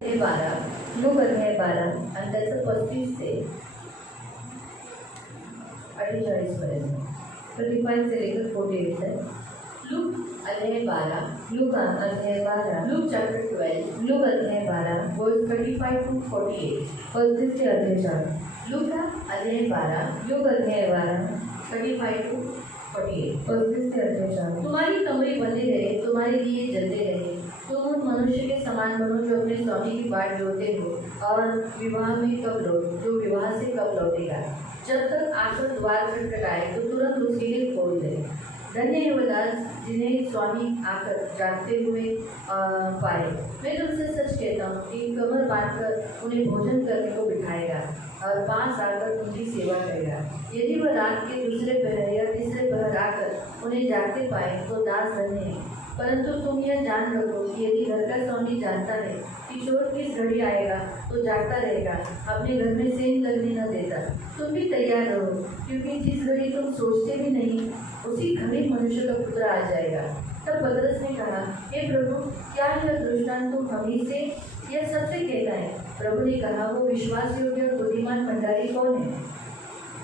हे 12 लूक अध्याय 12 आणि त्याचं 35 ते 48 पर्यंत 35 से लेकर 48 तक। लूक अध्याय 12 लूक अध्याय 12 लूक चैप्टर 12 लूक अध्याय 12 वर्स 35 to 48 35 से 48। लूक अध्याय 12 लूक अध्याय 12 35 to 48 35 से 48। तुम्हारी कमरे बंधे रहे, तुम्हारे लिए जलते रहे, तुम उन मनुष्य के समान बनो जो अपने स्वामी की बाट जोड़ते हो और विवाह में कब लौट जो विवाह से कब लौटेगा। जब तक आकर द्वार खटखटाए तो तुरंत उसके लिए खोल दे। धन्य है वो दास जिन्हें स्वामी आकर जागते हुए पाए। मैं तुमसे सच कहता हूँ कि कमर बांधकर उन्हें भोजन करने को बिठाएगा और पास आकर उनकी सेवा करेगा। यदि वह रात के दूसरे पहर या तीसरे पहर आकर उन्हें जागते पाए तो दास धन्य है। परंतु तुम यह जान रखो कि यदि घर का स्वामी जानता है कि चोर किस घड़ी आएगा तो जागता रहेगा, अपने घर में सेंध लगने न देता। तुम भी तैयार रहो, क्योंकि जिस घड़ी तुम सोचते भी नहीं उसी घड़ी मनुष्य का पुत्र आ जाएगा। तब पतरस ने कहा, हे प्रभु, क्या यह दृष्टांत तुम हमी से यह सबसे कहता है? प्रभु ने कहा, वो विश्वास योग्य और बुद्धिमान भंडारी कौन है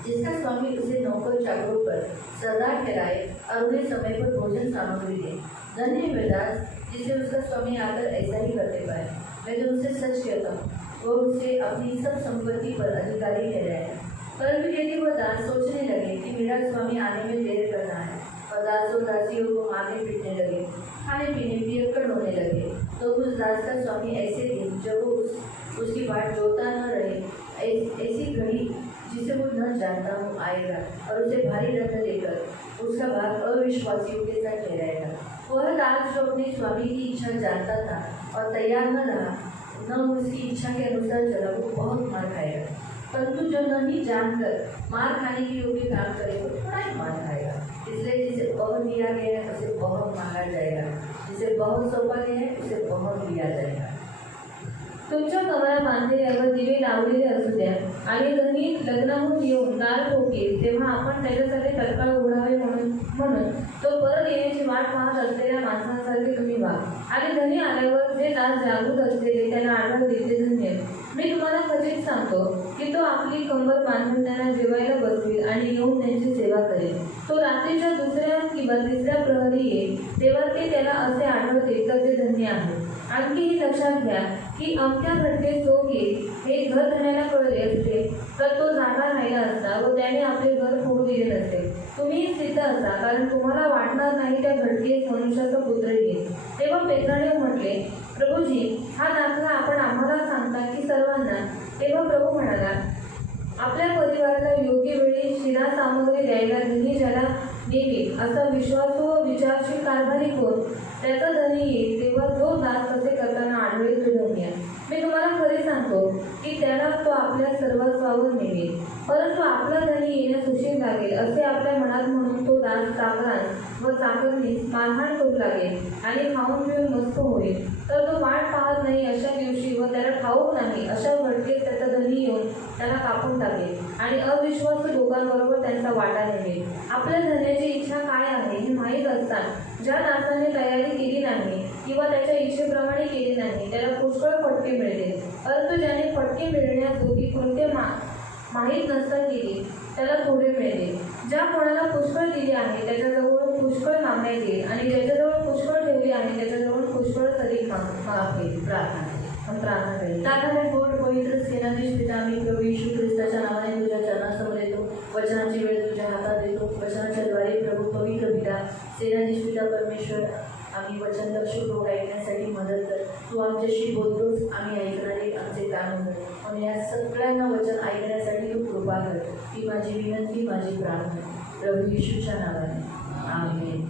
जिसका स्वामी उसे नौकर चाकरों पर सरदार ठहराए और उन्हें समय पर भोजन सामग्री दे। धन्य है वह दास जिसे उसका स्वामी आकर ऐसा ही करते पाए। मैं तुमसे सच कहता हूँ, वो उसे अपनी सब संपत्ति पर अधिकारी ठहराएगा। परंतु यदि वह दास सोचने लगे कि मेरा स्वामी आने में देर करना है और दास और दासियों को मारने पीटने लगे, खाने पीने पियक्कड़ होने लगे, तो उस दास का स्वामी ऐसे दिन जब वो उसकी बाट जोड़ता न रहे, ऐसी घड़ी जिसे वो न जानता हो आएगा और उसे भारी दंड देकर उसका भाग अविश्वासियों के साथ ठहराएगा। वह दास जो अपने स्वामी की इच्छा जानता था और तैयार न रहा, न उसकी इच्छा के अनुसार चला, वो बहुत मार खाएगा। परंतु जो नहीं जानकर मार खाने के योग्य काम करे वो थोड़ा ही मार खाएगा। इसलिए जिसे बहुत दिया गया है उसे बहुत मांगा जाएगा, जिसे बहुत सौंपा गया है उसे बहुत दिया जाएगा। तुमच्या कमरा बांधलेल्यावर दिवे लावलेले असू द्या आणि धनी लग्नाहून येऊन दार ठोकेल तेव्हा आपण त्याच्यासाठी तत्काळ उघडावे म्हणून तो परत येण्याची वाट पाहत असलेल्या माणसांसारखे तुम्ही व्हा। आणि धनी आल्यावर जे दास जागृत असलेले त्याला आढळ देते धन्य। मी तुम्हाला खचित सांगतो की तो आपली कंबर बांधून त्यांना जेवायला बसवेल आणि येऊन त्यांची सेवा करेल। तो रात्रीच्या दुसऱ्या किंवा तिसऱ्या प्रहरी येईल तेव्हा ते त्याला असे आढळते तर ते धन्य आहे। आणखीही लक्षात घ्या की अमक्या घटके सोग येईल हे घर धन्याला कळले असते तर तो जागा राहिला असता व त्याने आपले घर फोडू दिले नसते। तुम्ही सिद्ध असा, कारण तुम्हाला वाटणार नाही त्या घटकेस मनुष्याचा पुत्र येईल। तेव्हा पेत्राने म्हटले, प्रभूजी, हा दाखला आपण आम्हाला सांगता की सर्वांना? तेव्हा प्रभू म्हणाला, आपल्या परिवाराला योग्य वेळी शिरा सामग्री द्यायला धनी ज्याला नेमेल असा विश्वासू व विचारशील कारभारी कोण, त्याचा धनी येईल तेव्हा जो दास तसे करताना आढळेल तो धन्य। मी तुम्हाला खरे सांगतो की त्याला तो आपल्या सर्वस्वावर नेमेल। परंतु आपला धनी येण्यास उशीर लागेल असे आपल्या मनात म्हणून तो दास चाकरास व चाकरणीस मारहाण करू लागेल आणि खाऊन पिऊन मस्त होईल। तर तो वाट पाहत नाही अशा दिवशी व त्याला ठाऊक नाही अशा घटकेत त्याचा धनी येऊन त्याला कापून टाकेल आणि अविश्वासू लोकांबरोबर त्यांचा वाटा नेमेल। आपल्या धन्याची इच्छा काय आहे हे माहीत असताना ज्या दासाने तयारी केली नाही किंवा त्याच्या इच्छेप्रमाणे केली नाही त्याला पुष्कळ फटके मिळतील। परंतु ज्याने फटके मिळण्याजोगी कृत्य माहीत नसता केली त्याला थोडे मिळतील। ज्या कोणाला पुष्कळ दिले आहे त्याच्याजवळ पुष्कळ मागण्यात येईल आणि ज्याच्याजवळ पुष्कळ ठेवले आहे त्याच्याजवळ पुष्कळ अधिक मागेल। प्रार्थना करेल। दादा गोड पवित्र सेनाधीश पिता, आम्ही प्रभू येशू ख्रिस्ताच्या नावाने तुझ्या चरणासमोर येतो। वचनाची वेळ तुझ्या हातात देतो। वचनाच्या द्वारे प्रभू पवित्र पिता, सेनाधीश पिता परमेश्वर, आम्ही वचन लक्ष रोग ऐकण्यासाठी मदत कर। तू आमच्याशी बोलतोस, आम्ही ऐकणारे आमचे कान उघड आणि या सगळ्यांना वचन ऐकण्यासाठी तू कृपा कर। ही माझी विनंती, माझी प्रार्थना प्रभू येशूच्या नावाने, amen.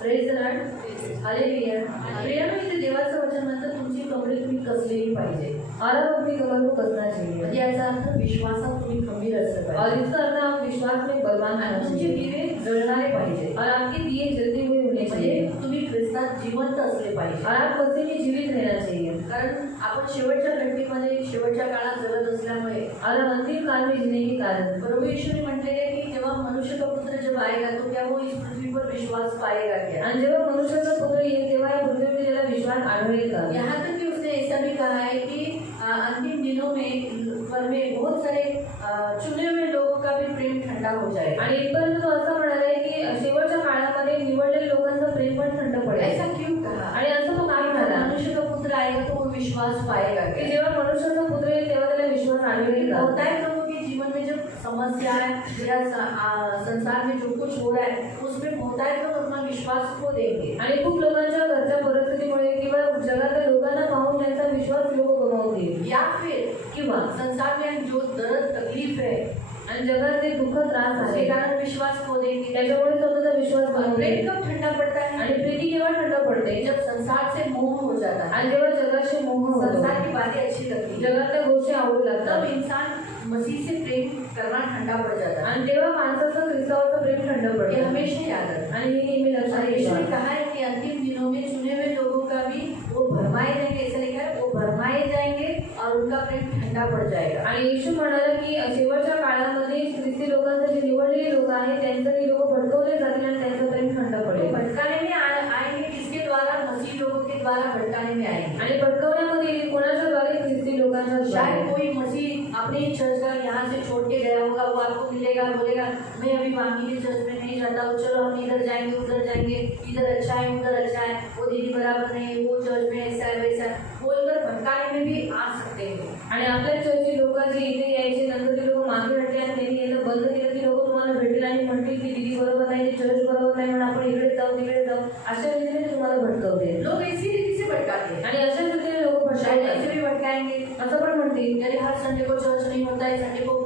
Praise the lord, hallelujah. प्रियानो, इथे देवाचं वचन म्हणतं तुमची कमरे तुम्ही कसलेली पाहिजे। और अब अपनी कमर को कसना चाहिए। म्हणजे याचा अर्थ विश्वासात तुम्ही खंबीर असलं और पाहिजे इसका अर्थ आप विश्वास में बलवान होना आणि तुमचे चाहिए दिवे जळणारे पाहिजे। और आपके दिए जलते हुए होने म्हणजे चाहिए तुम्ही ख्रिस्तात जिवंत असले पाहिजे। और आप मसीह में जीवित रहना चाहिए। कारण आपण शेवटच्या घटनेमध्ये शेवटच्या काळात जगत असल्यामुळे और हम अंतिम काल में जीने के कारण प्रभू येशूने म्हटलेले की जेव्हा मनुष्य का पुत्र जब आएगा तो क्या वो इस पृथ्वी पर विश्वास पाएगा क्या? आणि जेव्हा मनुष्याचा पुत्र येईल तेव्हा या पृथ्वीवर त्याला विश्वास आढळेल का? यहाँ तक कि उसने ऐसा भी कहा है कि अंतिम दिनों में बहुत सारे चुने हुए लोगों का भी प्रेम ठंडा हो जाएगा। आणि इथपर्यंत तो असं म्हणालाय की शेवटच्या काळामध्ये निवडलेल्या लोकांचं प्रेम पण थंड पडेल. ऐसा क्यों कहा? आणि असं तो काय म्हणाला मनुष्य का पुत्र आएगा तो वो विश्वास पाएगा की क्या? जेव्हा मनुष्याचा पुत्र येईल तेव्हा त्याला विश्वास आढळेल. होता है लोगों के जीवन में जब समस्या है या संसार में जो कुछ हो रहा है उसमें होता है तो अपना विश्वास खो देंगे। आणि खूप लोकांच्या घरच्या परिस्थितीमुळे किंवा जगातल्या लोकांना पाहून त्यांचा विश्वास लोक गमावतील. या फिर किंवा संसार में जो दर्द तकलीफ है आणि जगात जे दुःख त्रास उसके आहे कारण विश्वास खो देंगे। त्याच्यामुळे स्वतःचा विश्वास और गमावतील. प्रेम कब ठंडा पड़ता है? आणि प्रीती केव्हा थंड पडते जब संसार से मोह हो जाता है, आणि जेव्हा जगाशी मोह होतो, संसार की बातें अच्छी लगती है, जगातल्या गोष्टी आवडू तब लागतात इंसान मसीह से प्रेम करना ठंडा पड़ जाता है। आणि तेव्हा माणसाचं ख्रिस्तावाचं प्रेम थंड ये पडतं. हमेशा याद रखना। आणि हे नेहमी लक्षात और यीशु ने ठेवा. कहा है कि अंतिम दिनों में चुने हुए लोगों का भी वो भरमाए जाएंगे, ऐसा लिखा है, वो भरमाए जाएंगे और उनका प्रेम ठंडा पड़ जाएगा। आणि येशू म्हणाला की शेवटच्या काळामध्ये ख्रिस्ती लोकांचे जे निवडलेले लोक आहेत त्यांचं ते लोक भडकवले जातील आणि त्यांचं प्रेम थंड तो पडेल. भटकाने में आएंगे किसके द्वारा? मसीह लोगों के द्वारा भटकाने में आएंगे। आणि भडकवण्यामध्ये कोणाच्या द्वारे ख्रिस्ती लोकांच्या द्वारे. शायद कोई मसीह अपने चर्च का यहाँ से छोड़ के गया होगा, वो आपको मिलेगा, बोलेगा मैं अभी बाकी के चर्च में नहीं जाता हूँ, चलो हम इधर जाएंगे उधर जाएंगे, इधर अच्छा है उधर अच्छा है, वो दीदी बराबर नहीं है, वो चर्च में ऐसा है वैसा है, बोलकर भटकाने में भी आ सकते हैं। आणि आपल्या चर्चची लोक जे इथे यायचे नंतर ते लोक मागे हटले आणि त्यांनी यायला बंद केलं. ती लोक तुम्हाला भेटेल आणि म्हणतील की दीदी बरोबर नाही, चर्च बरोबर नाही, म्हणून आपण इकडे जाऊ तिकडे जाऊ, अशा रीतीने तुम्हाला भटकवते. लोग इसी रीति से भटकाते हैं। आणि अशा रीतीने लोक शायद ऐसे भटकवतात. भी भटकाएंगे, असं पण म्हणतील यानी हर संडे को चर्च नहीं होता है, संडे को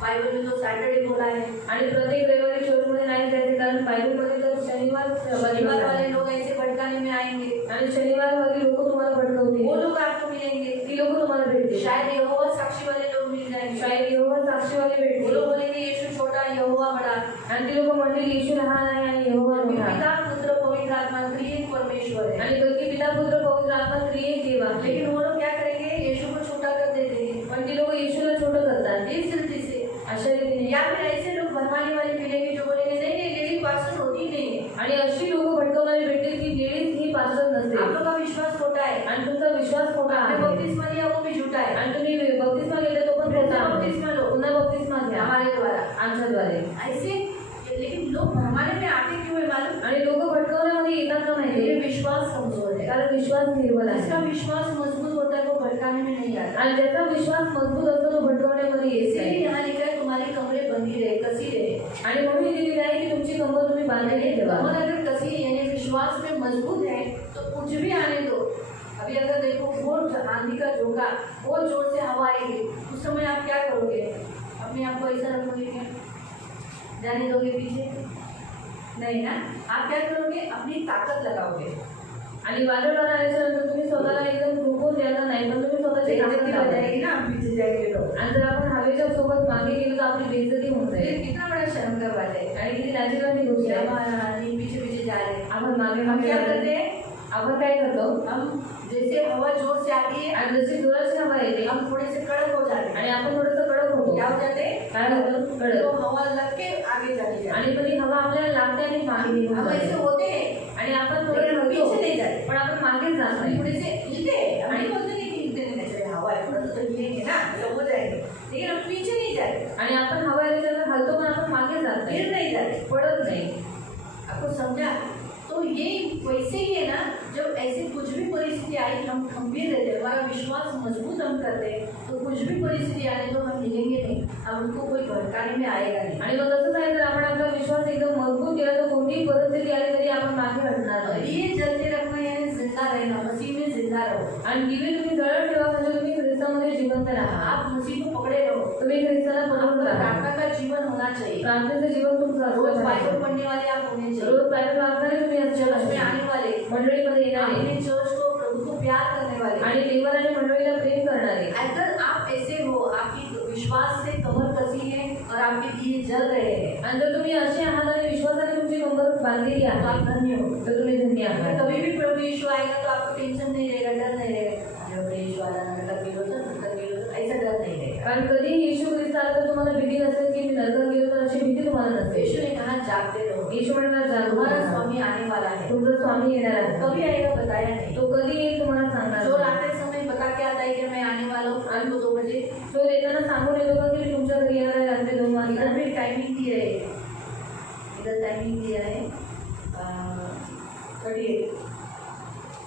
बाइबल में तो सैटरडे बोला है। आणि प्रत्येक रविवारी चर्चमध्ये नाही जायचे कारण बायबलमध्ये तर शनिवार शनिवार वाले लोग ऐसे भटकाने में आएंगे, आणि शनिवारवाली लोक तुम्हाला वो भटकवतील. लोग आपको मिलेंगे। ती लोक तुम्हाला भेटतील. शायद यहोवा साक्षी वाले लोग मिल जाएंगे, शायद यहोवा साक्षीवाले वो भेटतील. लोग बोलेंगे यीशु छोटा यहोवा बड़ा। आणि ती लोक म्हणतील येशू लहान आहे आणि यहोवा मोठा. पिता पुत्र पवित्र आत्मा त्रिएक परमेश्वर है। आणि कधी पिता पुत्र पवित्र आत्मा त्रिएक देव आहे. लेकिन वो लोग क्या करेंगे? यीशु को छोटा कर देते हैं पण ती लोक येशूला छोटं करतात. इस रीति से। अशा रीतीने. या फिर ऐसे लोग भरमाने वाले मिलेंगे जो बोलेंगे नहीं नहीं लेडी पास्टर होती ही नहीं है, आणि अशी लोक भटकवणारी भेटतील की लेडीज ही पास्टर आप नसते लोग का विश्वास खोटा है, आणि तुमचा विश्वास खोटा आपने आहे. बपतिस्मा लिया वो भी झूठा है, आणि तुम्ही बपतिस्मा घेतला तो पण खोटा आहे. बपतिस्मा लो पुन्हा बपतिस्मा घ्या हमारे द्वारा आमच्याद्वारे. ऐसे। लेकिन लोग भरमाने में आते क्यों है मालूम? आणि लोक भटकवण्यामध्ये येतात का ये माहिती विश्वास कमजोर है। कारण विश्वास निर्बल जिसका आहे. विश्वास मजबूत होता है वो भटकाने में नहीं आता। आणि ज्याचा विश्वास मजबूत असतो तो भटकवण्यामध्ये येत इसीलिए नाही. यहाँ लिखा है तुम्हारी कमरे बंधी रहे, कसी रहे। आणि म्हणून इथे लिहिलं आहे की तुमची कंबर तुम्ही बांधलेली ठेवा. कमर अगर कसी यानी विश्वास में मजबूत है तो कुछ भी आने दो। अभी अगर देखो बहुत आंधी का झोंका, बहुत जोर से हवा आएगी, उस समय आप क्या करोगे? अपने आप को ऐसा रखोगे क्या? जाने दोगे पीछे? नहीं ना। आप क्या करोगे? अपनी ताकत लगाओगे। आणि वादळ आल्याच्या नंतर तुम्ही स्वतःला एकदम झोपून द्यायला नाही पण तुम्ही स्वतःची ताकद बेइज्जती हो लावायची. जाएगी ना, आप पीछे जाएंगे तो। आणि जर आपण हवेच्या सोबत मागे गेलो तर आपली बेइज्जती होऊन ये जाईल. कितना बड़ा शर्म का बात है। आणि किती लाजिरवाणी गोष्ट आहे. हमारे पीछे पीछे जा रहे हैं। आपण मागे हम मागे क्या जातो. करते हैं? आपण काय करतो हम जैसे हवा जोर से आती है आणि जशी जोराची हवा येते हम थोड़े से कड़क हो जाते हैं। आणि आपण थोडंसं कडक होतो. क्या हो जाते हैं? काय होतं तो कडक. हवा लग के आगे जाती है। आणि पण ती हवा आपल्याला लागते आणि मागे निघून हम ऐसे जाते. होते हैं, आणि आपण लेकिन हम थोडं पीछे नहीं जाते। पण आपण मागे जात हम नाही. थोड़े से हिलते हैं। हम नहीं बोलते नहीं कि हिलते नहीं चाहिए, हवा है थोड़ा सा तो हिलेंगे ना तो हो जाएंगे, लेकिन हम पीछे नहीं जाते, आणि आपण हवा याच्यावर हलतो पण आपण मागे जात गिर नाही, नहीं जाते। पडत नाही. आपको समझा? तो ये वैसे ही है ना, जब ऐसी कुछ भी परिस्थिति आई हम खंभीर रहते हैं, हमारा विश्वास मजबूत हम करते हैं, तो कुछ भी परिस्थिति आने तो हम हिलेंगे नहीं, हम उनको कोई भटकाने में आएगा नहीं। आणि मग तसंच आहे जर आपण आपला विश्वास एकदम मजबूत केला तर कोणतीही परिस्थिती आली तरी आपण मागे हटणार नाही. ये जलते रखना यानी जिंदा रहना, मसीह में जिंदा रहो। आणि दिवे तुम्ही जळत ठेवा म्हणजे तुम्ही ख्रिस्तामध्ये जिवंत राहा. आप मसीह को पकड़े रहो। तुम्ही ख्रिस्ताला पकडून आपका राहा. प्रार्थना का जीवन होना चाहिए। प्रार्थनेचं जीवन तुमचं रोज असलं बाइबल पाहिजे. पढ़ने वाले आप होने चाहिए। रोज बायबल वाचणारे तुम्ही असले चर्च में पाहिजे. आने वाले, मंडळीमध्ये येणारे अपने चर्च को प्रभु को प्यार करने वाले। आणि देवाला आणि मंडळीला प्रेम करणारे. अगर आप ऐसे हो, आपकी विश्वास से कमर कसी है और आपके दिए जल रहे हैं, आणि जर तुम्ही असे आहात आणि विश्वासाने तुमची कंबर बांधलेली तो आहे आप धन्य हो। तर तुम्ही धन्य आहात. कभी भी प्रभु यीशु आएगा तो आपको टेंशन नहीं रहेगा, डर नहीं रहेगा। जब यीशु आला नरकात गेलो तर ऐसा डर नहीं रहेगा। कारण कधी येशू ख्रिस्त आला तर तुम्हाला भीती नसेल की मी नरकात गेलो तर अशी भीती तुम्हाला नसेल. यीशु ने कहा जागते रहो, येशू म्हणणार जागरूक तुम्हारा राहा. स्वामी आने वाला है। तुमचा स्वामी येणार आहे. कभी आएगा बताया नहीं, तो कधी येईल तुम्हाला सांगणार चोर नाही. आते समय बता है कि मैं आने वाला हूँ रात को 2 बजे? तो येताना सांगून येतो का की मी तुमच्या घरी येणार आहे रात्री 2 वाजता? इधर भी टाइमिंग दिया है, इधर टाइमिंग दिया है 38.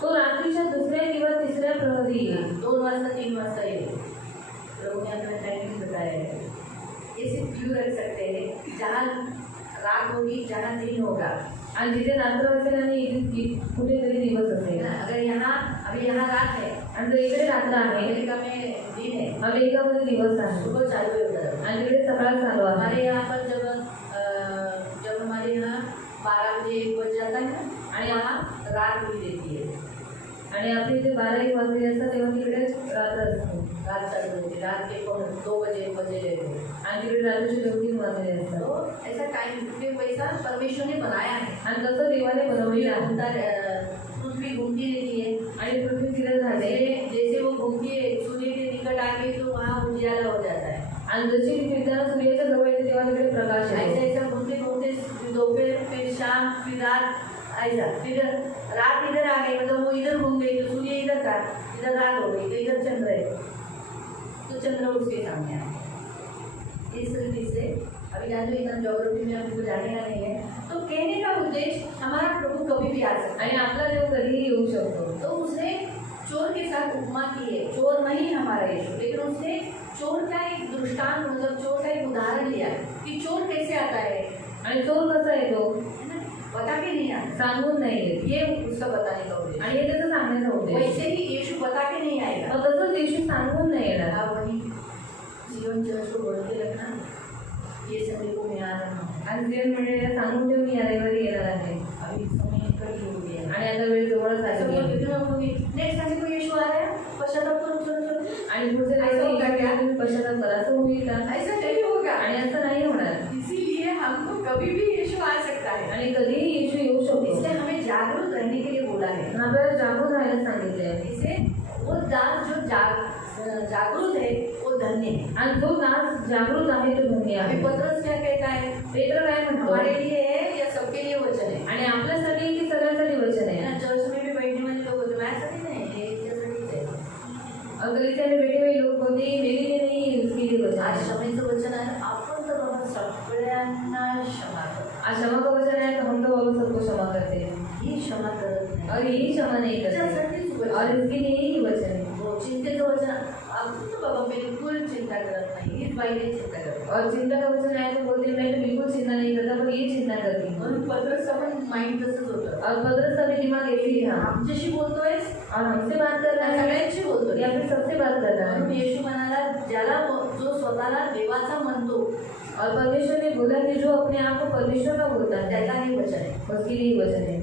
तो रात्रीच्या दुसऱ्या किंवा तिसऱ्या प्रहरी येईल. 2 वाजता 3 वाजता ये. प्रभु ने अपना टाइमिंग बताया है. ये सिर्फ क्यों रख सकते हैं? जहाँ रात होगी, जहाँ दिन होगा. आणि जिथे रात्र असेल आणि कुठेतरी दिवस असेल. अगर यहाँ अभी यहाँ रात है, आणि जर इकडे रात्र आहे, अमेरिका में दिन है, अमेरिकामध्ये दिवस आहे सुबह चालू है उधर. आणि तिकडे सकाळ चालू आहे. हमारे यहाँ पर जब हमारे यहाँ 12 बजे 1 बज जाता है ना, आणि यहाँ रात हुई देती है. आणि आपल्या इथे 12-1 वाजले असतात तेव्हा तिकडे रात्र असते. रात चालू होती, रात के 2 बजे 1 बजे रहते हैं. आणि तिकडे रात्रीचे 2-3 वाजले असतात. तो ऐसा टाइम क्योंकि वैसा परमेश्वर ने बनाया है. आणि तसं देवाने बनवलेलं आहे. पृथ्वी घूमती रहती है. आणि पृथ्वी फिरत राहते. जैसे वो घूमती है, सूर्य के निकट आ गई तो वहाँ उजियाला हो जाता है. आणि जशी ती फिरताना सूर्याच्या जवळ येते तेव्हा तिकडे प्रकाश ऐसा येतो. ऐसा घूमते घूमते दोपहर, फिर शाम, फिर रात, ऐसा. फिर रात इधर आ गई, मतलब वो इधर घूम गई तो सूर्य इधर था, इधर रात हो गई तो इधर चंद्र है, तो चंद्र उसके सामने आ गया. इस तरीके से अभी जान लो इतना ज्योग्राफी में आपको जाने का नहीं है. तो कहने का उद्देश्य हमारा प्रभु कभी भी आ सकता है. आणि आपला देव कधीही येऊ शकतो. तो उसने चोर के साथ उपमा की है. चोर नहीं हमारा यीशु, लेकिन उसने चोर का एक दृष्टांत, मतलब चोर का एक उदाहरण लिया कि चोर कैसे आता है. आणि चोर कसा येतो? है ना? बता के नहीं आता, सांगून नाही येत. ये उसका बताने का उद्देश्य. आणि हे त्याचं सांगण्याचा उद्देश. वैसे ही यीशु बता के नहीं आएगा. मग तसंच येशू सांगून नाही येणार. आप वही जीवन चर्च को बोल के रखना, ये संडे को मैं आ रहा हूँ. आणि जीवन मंडळीला सांगून ठेवून मी या रविवारी येणार आहे. अभी समय कड़ी हो गया. आणि आता वेळ जवळच ऐसा आली बोल आहे. के ना बोलूँगी नेक्स्ट संडे को यीशु आ रहा है, पश्चाताप करो, चलो चलो. आणि पुढचे ऐसा होगा क्या? तुम्ही पश्चाताप करा असं होईल का? ऐसा नहीं होगा. आणि असं नाही होणार. इसीलिए हमको कभी भी यीशु आ सकता है. आणि कधीही येशू येऊ शकतो. इसलिए हमें जागरूक रहने के लिए बोला है. आपल्याला जागून राहायला सांगितले आहे. इसे वो दास जो जागरूक है वो धन्य है. आणि जो दास जागृत आहे तो धन्य आहे. अभी पत्रस क्या कहता है? पेत्र काय म्हणतो? हमारे लिए है या सबके लिए वचन है. आणि आपल्यासाठी की सगळ्यांसाठी वचन है आहे. ना, चर्च में भी बैठने वाले लोग होते हैं, ऐसा नहीं है, ये इच्छासाठीच आहे. अगलीच्याने बैठे हुए लोक होते मेरे लिए नहीं उसके लिए वचन आज आहे. क्षमेचं वचन आहे. आपण तर बाबा सगळ्यांना क्षमा करतो. आज क्षमा का वचन है तो हम तो बाबा सबको क्षमा करते हैं ही क्षमा करत नाही. और यही क्षमा नहीं करते त्याच्यासाठीच वचन. और इसके लिए ही वचन है. हो, चिंतेचं वचन आपण तर बाबा बिलकुल चिंता करत नाही. हीच बाई नाही चिंता करत. और चिंता का वचन है तो बोलते मैं तो बिल्कुल चिंता नहीं करता पर ये चिंता करती हूँ. म्हणून पत्रसचं पण माइंड तसंच होतं. और पत्रस का भी दिमाग ऐसे ही था. आमच्याशी बोलतोय, और हमसे बात कर रहा है सगळ्यांशी बोलतोय. या फिर सबसे बात कर रहा म्हणून है. येशू म्हणाला, ज्याला जो स्वतःला देवाचा म्हणतो और परमेश्वर ने बोला कि जो अपने आप को परमेश्वर का बोलता है त्याला हे वचन आहे. उसके लिए वचन है.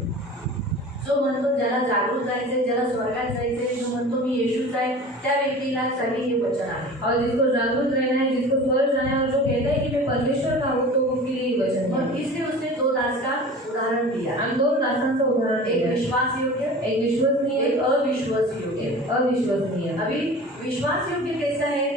जो म्हणतो ज्याला जागरूक जायचंय, ज्याला स्वर्गात जायचंय, जो म्हणतो मी येशूच आहे, त्या व्यक्तीला साठी हे वचन आहे. और जिसको जागरूक रहना है, जिसको स्वर्ग जाना है और जो कहता है कि मैं परमेश्वर का हूँ तो उसके लिए वचन और है. इसलिए उसने 2 दास का उदाहरण दिया. हम दोन दासांचं उदाहरण एक दिलं. विश्वास योग्य, एक विश्वसनीय एक अविश्वास योग्य. एक अविश्वसनीय. अभी विश्वास योग्य कैसा है?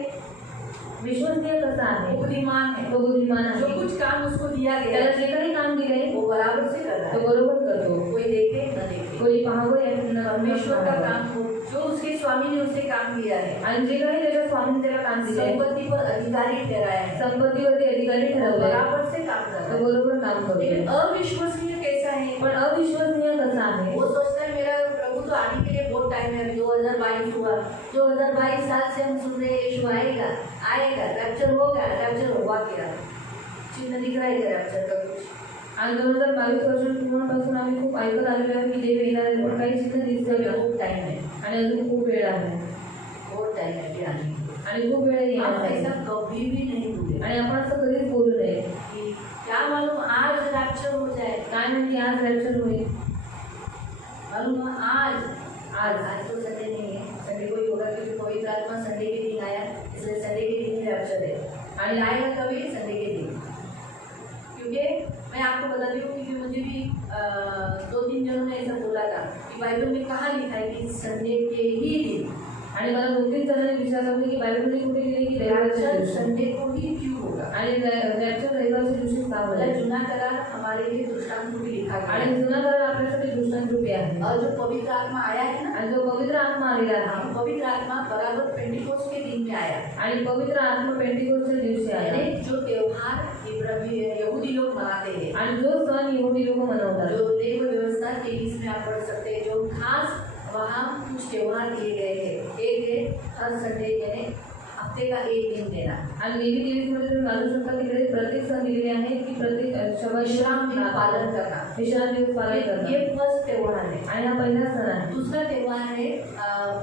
विश्वसनीय कसा आहे? बुद्धिमान है. तो बुद्धिमान जो आहे. कुछ काम उसको दिया गया त्याला है, जे काही काम दिलंय वो बराबर से कर रहा तो है. बरोबर करतो. कोई देखे न देखे, कोणी पाहावं या न परमेश्वर का पाहावं. काम हो, जो उसके स्वामी ने उसे काम दिया है, आणि जे काही त्याच्या स्वामीने त्याला काम दिलंय, संपत्ति पर अधिकारी ठहराया है, संपत्तीवरती अधिकारी वो ठरवलंय, बराबर से काम कर रहा तो है. बरोबर काम करतो. लेकिन अविश्वसनीय कैसा है? पण अविश्वसनीय कसा आहे? वो सोचता है मेरा प्रभु तो आने के लिए बहुत टाइम है. 2022 हुआ, 2022 साल से हम सुन रहे हैं यीशु आएगा आएगा, रैप्चर होगा. रैप्चर हुआ क्या? चिन्ह दिख रहा है क्या रैप्चर का कुछ? आणि 2022 वर्षांपासून आम्ही खूप ऐकत आलेलो आहे की देव येणार आहे पण काही चिन्ह दिसतं का? बहुत टाइम है, आणि अजून खूप वेळ आहे बहुत टाइम है फिर आने के लिए. आणि खूप वेळ हम येणार आहे. ऐसा कभी भी नहीं बोले आणि आपण असं कधीच बोलू नये कि क्या मालूम आज रैप्चर हो जाए. काय म्हणजे आज रॅप्चर होईल. मालूम आज आज तो संडे नहीं है. संडे को ही होगा क्योंकि पवित्र आत्मा संडे के दिन आया, इसलिए संडे के दिन ही रैप्चर है. और आएगा कभी? संडे के दिन. क्योंकि मैं आपको बताती हूँ क्योंकि मुझे भी 2-3 जनों ने ऐसा बोला था कि बाइबल में कहाँ लिखा है कि संडे के ही दिन. आणि मला 2-3 जणांनी विचारलं की बायबलमध्ये कुठे लिहिले की रविवारच्या रैप्चर दिवशी संडे को ही क्यों होगा? आणि रॅप्चर रविवारच्या दिवशीच का मतलब होईल जुना करार हमारे लिए दृष्टांत रूपी लिखा गया आणि है। जुना करार आपल्यासाठी दृष्टांतरूपी आहे और जो पवित्र आत्मा आया है ना, आणि जो पवित्र आत्मा आलेला आहे पवित्र आत्मा बराबर पेंटिकोस्ट के दिन में आया। आणि पवित्र आत्मा पेंटिकोस्टच्या दिवशी आला यानी जो त्योहार यहूदी लोग मनाते हैं, आणि जो सण यहुदी लोक मनवतात जो लेव व्यवस्था के में आप पढ़ सकते हैं, जो खास वहाँ कुछ त्योहार दिए गए हैं। एक है हर संडे यानी हफ्ते का एक दिन देना, आणि लेवी 23 मध्ये तुम्ही वाचू शकता की तिकडे प्रत्येक सण दिलेले आहे की प्रत्येक विश्राम दिन पालन करना। विश्राम दिवस पालन करना ये फर्स्ट त्योहार है। आणि हा पहिला सण आहे दूसरा त्योहार है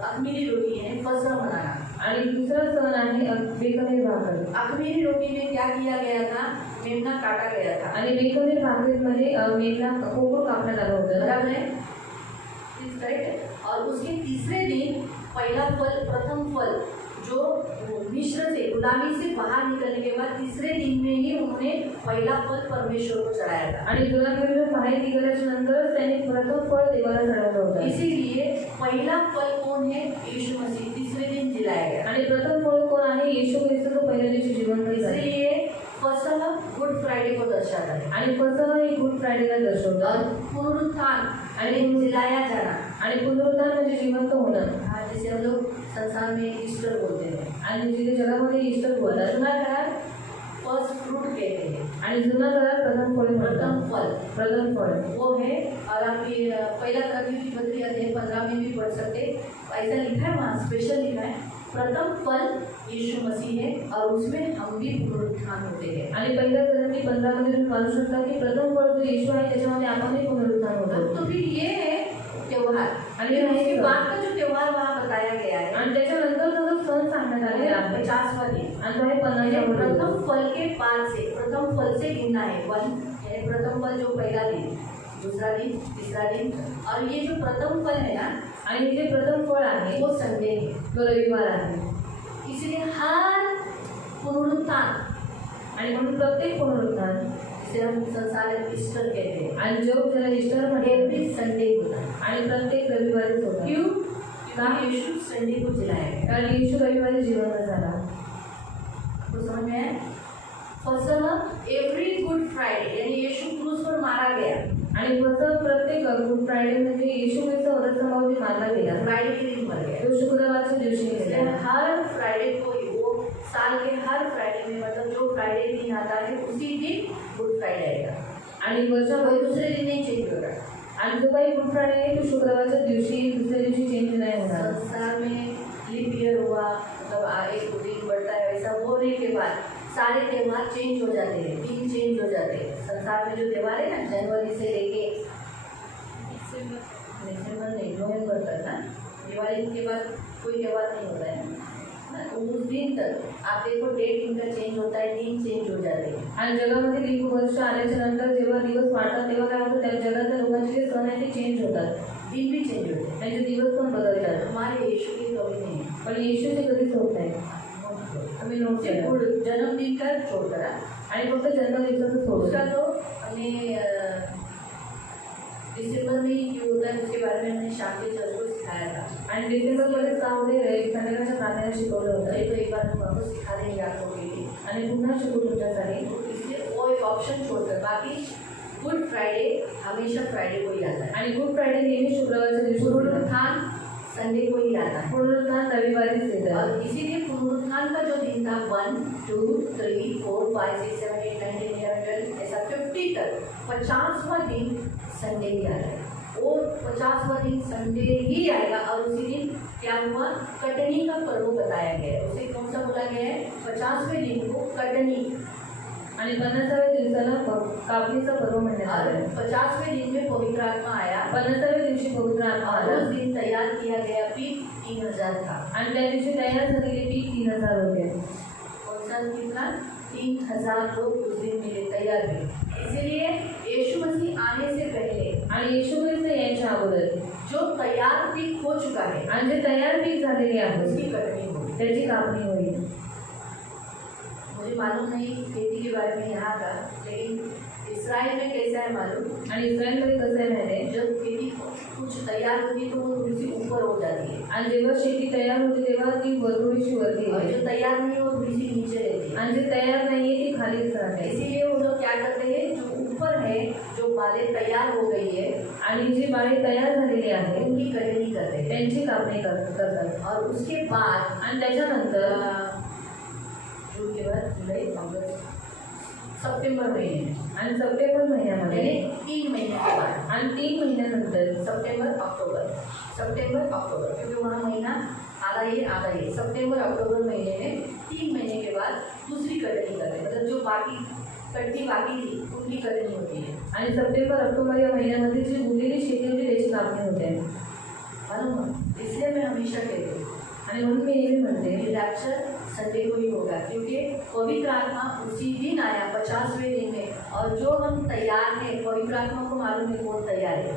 अखमीरी रोटी है, फसह मनाना। आणि दुसरा सण आहे बेकनेर भाकर अखमीरी रोटी में क्या किया गया था? मेमना काटा गया था। आणि बेकनेर भाकरीमध्ये मेघला कोको कापण्यात आलं होतं बराबर है, करेक्ट है। और उसके तीसरे दिन पहला फल, प्रथम फल जो मिस्र से गुलामी से बाहर निकलने के बाद तीसरे दिन में ही उन्होंने पहला फल परमेश्वर को चढ़ाया था। आणि गुलामीवरून बाहेर निघाल्याच्या नंतरच त्यांनी प्रथम फळ देवाला चढवलं होतं इसीलिए पहला फल कौन है? यीशु मसीह तीसरे दिन जिलाया गया। आणि प्रथम फळ कोण आहे? येशू ख्रिस्त जो पहिल्या दिवशी जिवंत झाले इसलिए फसह गुड फ्राइडे को दर्शाता है। आणि फसह हे गुड फ्रायडेला दर्शवतात और पुनरुत्थान आणि जिलाया जाना, आणि पुनरुत्थान म्हणजे जिवंत होणं हाँ, जैसे हम लोग संसार में ईस्टर बोलते हैं। आणि जिथे जगामध्ये ईस्टर बोलतात जुना करार फर्स्ट फ्रूट कहते हैं, आणि जुना करार प्रथम फळ प्रथम म्हणतात फल प्रथम फळ वो है। और आप ये पहला कर्तव्य की पत्री अध्याय 15 में भी पढ़ सकते, ऐसा लिखा है वहाँ, स्पेशल लिखा है प्रथम फल यीशु मसीह है और उसमें हम भी पुनरुत्थान होते हैं। आणि पहिल्या कर्तव्य 15 मध्ये तुम्ही वाचू शकता की प्रथम फळ जो येशू आहे त्याच्यामध्ये आपणही पुनरुत्थान होतो तो फिर ये है त्योहार। आणि उसके हे बाद का जो त्योहार वहाँ बताया गया है आणि त्याच्यानंतर जो सण सांगण्यात आलेला आहे 50वां दिन, आणि तो आहे 50 प्रथम फल के बाद से, प्रथम फल से गिनना है। वन यानी प्रथम फल जो पहला दिन, दूसरा दिन, तीसरा दिन, और ये जो प्रथम फल है ना, आणि जे प्रथम फळ आहे वो संडे है। तो रविवार आहे इसलिए हर पुनरुत्थान, आणि म्हणून प्रत्येक पुनरुत्थान जिसे हम संसार में ईस्टर कहते हैं, आणि जो ज्याला ईस्टर म्हणते एवरी संडे होता है। आणि प्रत्येक रविवारीच होता क्यों? क्योंकि यीशु संडे को जिलाया गया। कारण येशू रविवारी जिवंत झाला आपको समझ में आया? फसह एवरी गुड फ्राइडे यानी यीशु क्रूस पर मारा गया। आणि फसह प्रत्येक गुड फ्रायडे म्हणजे येशू ख्रिस्त वधस्तंभावरती मारला गेला फ्राइडे के दिन मर गया। तो शुक्रवारच्या दिवशी इसलिए गेला हर फ्राइडे को वो साल के हर फ्राइडे में, मतलब जो फ्राइडे दिन आता है उसी दिन गुड फ्राइडे आएगा, आणि वर्षामध्ये कोई दूसरे दिन नहीं चेंज होगा। आणि जो काही गुड फ्रायडे आहे तो शुक्रवारच्या दिवशी दुसऱ्या दिवशी चेंज नाही होणार संसार में लीप ईयर हुआ, मतलब एक दिन बढ़ता है, वैसा होने के बाद सारे त्योहार चेंज हो जाते हैं, दिन चेंज हो जाते हैं। संसार में जो त्योहार है ना, जनवरी से लेके दिसंबर नहीं, नवंबर तक ना, दिवाली के बाद कोई त्योहार नहीं होता है ना, उस दिन तक आप देखो डेट इनका चेंज होता है, दिन चेंज हो जाते हैं। आणि जगामध्ये लीप वर्ष आल्याच्या नंतर जेव्हा दिवस वाढतात तेव्हा काय होतं त्या जगातल्या लोकांचे जे सण आहेत ते चेंज होतात दिन भी चेंज होते हैं। त्यांचे दिवस पण बदलतात हमारे यीशु की कमी नहीं है। पण येशूचे कधीच होत नाही तुम्ही नोट केलं सिर्फ जन्मदिन का छोड़कर, आणि फक्त जन्मदिवसाचं उसका सोडून तो हमें दिसंबर में ही क्यों होता है उसके बारे में हमने शाम के चर्च को सिखाया था। आणि डिसेंबरमध्येच का होते संध्याकाळच्या प्रार्थना शिकवलं होतं तो एक बार हम आपको सिखा देंगे आप लोगों के लिए। आणि पुन्हा शिकू तुमच्यासाठी इसलिए वो एक ऑप्शन छोड़कर बाकी गुड फ्राइडे हमेशा फ्राइडे को ही आता है, आणि गुड फ्रायडे नेहमी शुक्रवारच्या दिवशी होतं. पुनरुत्थान संडे को ही आता है। पुनरुत्थान रविवारीच येतं और इसीलिए पुनरुत्थान का जो दिन था 1, 2, 3, 4, 5, 6, 7, 8, 9, 10, 11, 12 ऐसा 50 तक 50वां दिन संडे ही आ रहा है। वो 50वां दिन संडे ही आएगा और उसी दिन क्या हुआ? कटनी का पर्व बताया गया है। उसे कौन सा बोला गया है? 50वें दिन को कटनी, आणि 50व्या दिवसाला कापणीचा पर्व म्हणण्यात और आलं 50वें दिन में पवित्र आत्मा आया 50व्या दिवशी पवित्र आत्मा और आला उस दिन तैयार किया गया पीठ 3000 था। आणि त्या दिवशी तयार झालेले पीक 3000 होते कौन सा कितना? 3000 लोग उस दिन मिले तैयार हुए। इसीलिए यीशु मसीह आने से पहले आणि येशू ख्रिस्त यायच्या अगोदर जो तैयार पीक हो चुका है आणि जे तयार पीक झालेले आहे उसकी कटनी होगी। त्याची कापणी होईल। मुझे मुझे मालूम नहीं खेती के बारे में यहाँ का, लेकिन इसराइल में कैसा है मालूम। आणि इस्रायलमध्ये कसं आहे माहिती आहे, जब खेती कुछ तैयार होती है तो वो थोड़ी सी ऊपर हो जाती है, आणि जेव्हा शेती तयार होते तेव्हा ती थोडीशी वरती और येते जो तैयार नहीं है वो थोड़ी सी नीचे रहती है। आणि जे तयार नाहीये ती खालीच राहते. इसीलिए वो लोग क्या करते हैं, जो ऊपर है, जो बालें तैयार हो गई है, आणि जी बाळे तयार झालेली आहे उनकी कटनी करते हैं। त्यांची कापणी करतात. और उसके बाद आणि त्याच्यानंतर जून के बाद जुलाई अगस्त सितंबर महीने में, आणि सप्टेंबर महिन्यामध्ये यानी 3 महीने के बाद, आणि 3 महिन्यानंतर सितंबर अक्टूबर, क्योंकि वहाँ महीना आधा ये सितंबर अक्टूबर महीने में 3 महीने के बाद दूसरी कटनी करते हैं, मतलब जो कटनी बाकी थी उनकी कटनी होती है। आणि सप्टेंबर ऑक्टोबर या महिन्यामध्ये जी उरलेली शेती होती त्याची कापणी होते. मालूम, इसलिए मैं हमेशा कहती हूँ आणि म्हणून मी नेहमी म्हणते ये रैप्चर संडे को ही होगा, क्योंकि पवित्र आत्मा उसी दिन आया 50वें दिन में, और जो हम तैयार हैं, पवित्र आत्मा को मालूम है कौन तैयार है,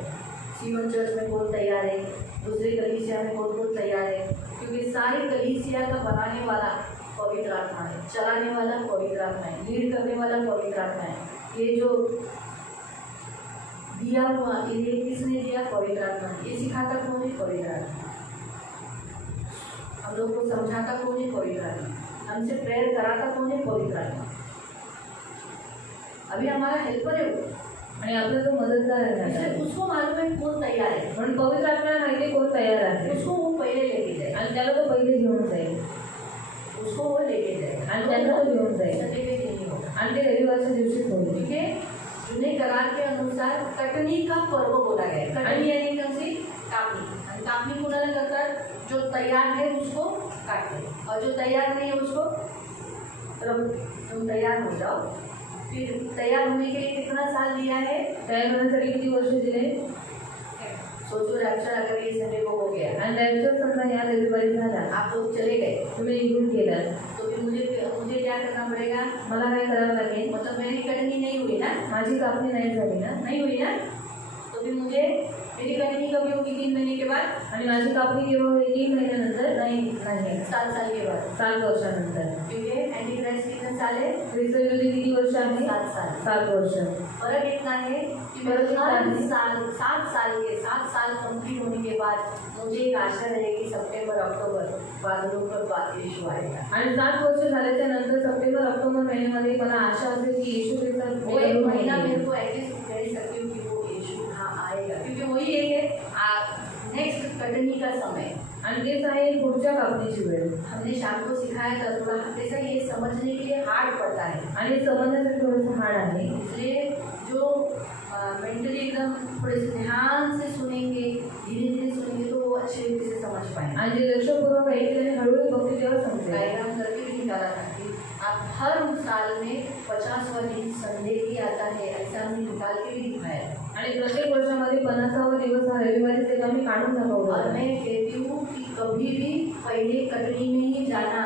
सीवन चर्च में कौन तैयार है, दूसरे कलीसिया में कौन तैयार है, क्योंकि सारे कलीसिया का बनाने वाला पवित्र आत्मा है, चलाने वाला पवित्र आत्मा है, लीड करने वाला पवित्र आत्मा है। ये जो दिया हुआ, ये किसने दिया, पवित्र आत्मा। ये सिखाता कौन है, पवित्र आत्मा। हम लोग को समझाता कौन है, पवित्र आत्मा। हमसे प्रेयर कराता कौन है, पवित्र आत्मा। अभी हमारा हेल्पर है वो, आणि आपला जो मदतगार आहे इसलिए उसको मालूम है कौन तैयार है, म्हणून पवित्र आत्म्याला माहिती आहे कोण तयार आहे उसको वो पहले लेके जाए, आणि त्याला तो पहिले घेऊन जाईल उसको वो लेके जाए, आणि त्याला तो घेऊन जाईल संडे के दिन ही होगा। आणि ते रविवारच्या दिवशी होईल. ठीक है, जुने करार के अनुसार कटनी का पर्व बोला गया है। कटनी यानी कौन सी, कापनी। और कापनी कोणाला करतात, जो तैयार है उसको काटते, और जो तैयार नहीं है उसको तुम तैयार हो जाओ। फिर तैयार होने के लिए कितना साल दिया है, तयार होण्यासाठी किती वर्ष दिले. सोचो रैप्चर अगर ये संडे को हो गया, आणि त्याच्यात समजा या रविवारी झाला, आप लोग चले गए, तुम्ही निघून गेलात, तो फिर मुझे क्या करना पड़ेगा, मला काय करावं लागेल, मतलब मेरी कटनी नहीं हुई ना, माझी कापणी नाही झाली ना, नहीं हुई ना, तो फिर मुझे मेरी कटनी कभी होगी 3 महीने के बाद, आणि माझी कापणी केव्हा होईल, 3 महिन्यानंतर नहीं नाही, 7 साल के बाद, 7 वर्षानंतर. क्योंकि एंटी क्राइस्ट कितने साल है, ख्रिस्त विरोधी किती वर्ष आहे, 7 साल। 7 वर्ष. फर्क इतना है कि मैं फर्क इतना हर है। साल 7 साल कंप्लीट होने के बाद मुझे एक आशा रहेगी, सितंबर अक्टूबर बादलों पर बात यीशु आएगा। आणि 7 वर्ष झाल्याच्या नंतर सप्टेंबर ऑक्टोबर महिन्यामध्ये मला आशा असेल की येशू ख्रिस्त वो एक महीना मेरे को एटलीस्ट कह सकती हूँ कि वो यीशु हाँ आएगा, क्योंकि वही एक है नेक्स्ट कटनी का समय। आणि तेच आहे पुढच्या कापणीची वेळ. हमने शाम को सिखाया था, थोड़ा जैसा ये समझने के लिए हार्ड पड़ता है, आणि समजण्यासाठी थोडंसं हार्ड आहे. इसलिए जो मेंटली एकदम थोड़े से ध्यान से सुनेंगे, धीरे धीरे सुनेंगे, तो वो अच्छे रीति से समझ पाएंगे। आणि जे लक्षपूर्वक ऐकले आणि हळूहळू बघते तेव्हा समजेल. डायग्राम करके भी निकाला था कि आप हर साल में 50वां दिन संडे ही आता है, ऐसा हमने निकाल के भी दिखाया है। आणि प्रत्येक वर्षामध्ये 50वा दिवस हा रविवारी ते आम्ही काढून दाखवलं. और मैं कहती हूँ कि कभी भी पहले कटनी में ही जाना,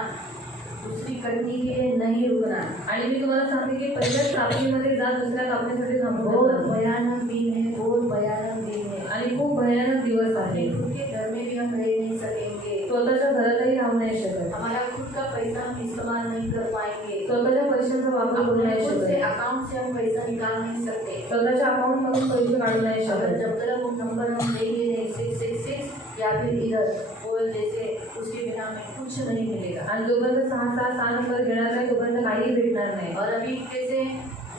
दूसरी कटनी के लिए नहीं रुकना। आणि मी तुम्हाला सांगते की पहिल्याच कापणीमध्ये जा, दुसऱ्या कापणीसाठी थांबू बहुत नका. भयानक दिन है, बहुत भयानक दिन है, आणि खूप भयानक दिवस आहे. खुद के घर में भी हम रह नहीं सकेंगे, स्वतःच्या घरातही राहू नाही शकत, हमारा खुद का पैसा हम इस्तेमाल नहीं कर पाएंगे, स्वतःच्या पैशाचा वापर करू अपने नाही खुद से शकत, अकाउंट से हम पैसा निकाल नहीं सकते। स्वतःच्या अकाउंट मधून पैसे काढू नाही अगर शकत. जब तक वो नंबर हम देंगे नहीं 666 या फिर इधर वो जैसे, उसके बिना हमें कुछ नहीं मिलेगा। आणि जोपर्यंत 666 नंबर घेणार नाही तोपर्यंत काही भेटणार नाही. और अभी कैसे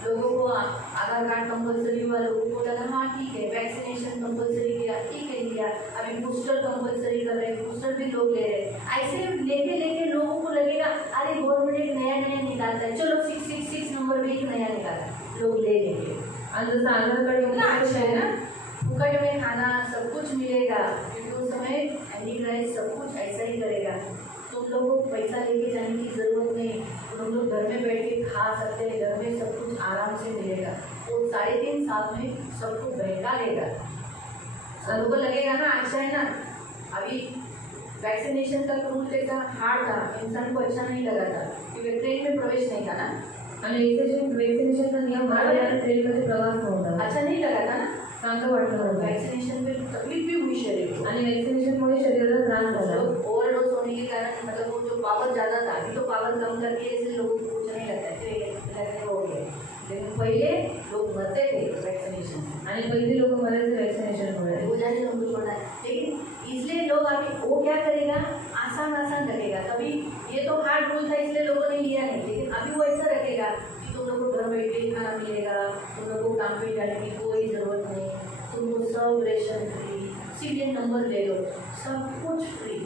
लोगों को आधार कार्ड कंपलसरी हुआ, लोगों को लगा हाँ ठीक है, वैक्सीनेशन कंपलसरी किया, ठीक है लिया, अभी बूस्टर कंपलसरी कर रहे हैं, बूस्टर भी लोग ले रहे हैं। ऐसे लेके लेके लोगों को लगेगा अरे गवर्नमेंट एक नया निकालता है, चलो 666 नंबर में एक नया निकाला, लोग ले लेंगे। आणि जसं आधार कार्ड कितना अच्छा है ना, फुकट में खाना सब कुछ मिलेगा, क्योंकि उस समय एंटी क्राइस्ट सब कुछ ऐसा ही करेगा। तुम लोगों को पैसा लेके जाने की ज़रूरत नहीं, तुम लोग घर में बैठ के खा सकते हैं, घर में सब कुछ आराम से मिलेगा। तो 3.5 साल में सबको बहका लेगा, सबको लगेगा ना अच्छा है ना। अभी वैक्सीनेशन का रूल कैसा हार्ड था, इंसान को अच्छा नहीं लगा था, क्योंकि ट्रेन में प्रवेश नहीं था ना, आणि वॅक्सिनेशनचा नियम आहे आणि ट्रेनमध्ये प्रवास नव्हता. अच्छा नहीं लगा था ना, चांगलं वाटलं होतं. वैक्सीनेशन में तकलीफ भी हुई शरीर को, आणि वॅक्सिनेशनमुळे शरीराला त्रास झाला. ओवरडोज होने के कारण मतलब वो जो पावर ज़्यादा था, अभी तो पावर कम करके इसलिए लोगों को कुछ नहीं लगता लेकिन पहले लोग मरते थे वैक्सीनेशन से, आणि पहिली लोक मरायचे वॅक्सिनेशनमुळे. हो जाने दो हमको छोड़ना है। लेकिन इसलिए लोग अभी वो क्या करेगा, आसान आसान रखेगा। तभी ये तो हार्ड रूल था इसलिए लोगों ने लिया नहीं, लेकिन अभी वो ऐसा रखेगा कि तुम लोग को घर बैठे ही खाना मिलेगा, तुम लोग को काम पे जाने की कोई ज़रूरत नहीं, तुमको सब रेशन फ्री, सीरियल नंबर ले लो, सब कुछ फ्री।